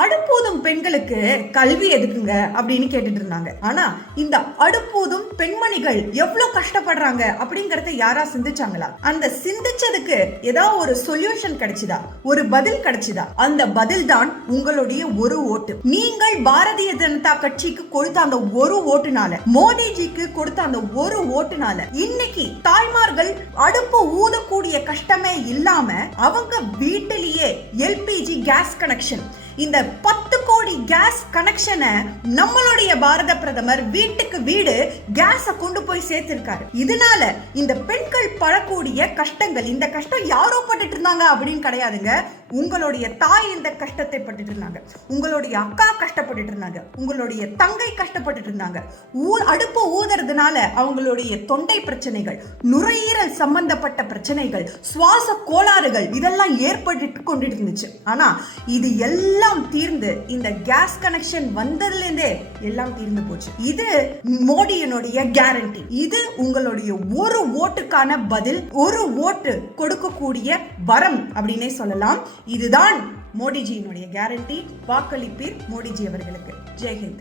அடுப்பூதும் பெண்களுக்கு கல்வி எதுக்குங்க அப்படின்னு கேட்டுட்டு இருந்தாங்க. ஆனா இந்த அடுப்பூதும் பெண்மணிகள் எவ்வளவு கஷ்டப்படுறாங்க அப்படிங்கறத யாரா சிந்திச்சாங்களா? அந்த சிந்திச்சதுக்கு ஏதாவது ஒரு சொல்யூஷன் கிடைச்சுதா? ஒரு பதில் கிடைச்சுதா? அந்த பதில் தான் உங்களுடைய ஒரு ஓட்டு. நீங்கள் பாரதிய ஜனதா கட்சிக்கு கொடுத்த அந்த ஒரு ஓட்டுனால, மோடிஜிக்கு கொடுத்த அந்த ஒரு ஓட்டுனால இன்னைக்கு தாய்மார்கள் அடுப்பு ஊதக்கூடிய கஷ்டமே இல்லாம அவங்க வீட்டிலேயே எல்பிஜி கேஸ் கனெக்ஷன், இந்த 10 கோடி கேஸ் கனெக்ஷனை நம்மளுடைய பாரத பிரதமர் வீட்டுக்கு வீடு கேஸ கொண்டு போய் சேர்த்திருக்காரு. இதனால இந்த பெண்கள் படக்கூடிய கஷ்டங்கள், இந்த கஷ்டம் யாரோ பட்டுட்டு இருந்தாங்க அப்படின்னு கிடையாதுங்க. உங்களுடைய தாய் இந்த கஷ்டத்தை பட்டுட்டு இருந்தாங்க, உங்களுடைய அக்கா கஷ்டப்பட்டுட்டு இருந்தாங்க, உங்களுடைய தங்கை கஷ்டப்பட்டுட்டு இருந்தாங்க. அடுப்பு ஊதுறதுனால அவங்களுடைய தொண்டை பிரச்சனைகள், நுரையீரல் சம்பந்தப்பட்ட பிரச்சனைகள், சுவாச கோளாறுகள் இதெல்லாம் ஏற்பட்டு கொண்டு இருந்துச்சு. ஆனா இது எல்லாம் தீர்ந்து இந்த கேஸ் கனெக்ஷன் வந்ததுல இருந்தே எல்லாம் தீர்ந்து போச்சு. இது மோடியினுடைய கேரண்டி. இது உங்களுடைய ஒரு ஓட்டுக்கான பதில், ஒரு ஓட்டு கொடுக்கக்கூடிய வரம் அப்படின்னே சொல்லலாம். இதுதான் மோடிஜியினுடைய கேரண்டி. வாக்களிப்பீர் மோடிஜி அவர்களுக்கு. ஜெய்ஹிந்த்.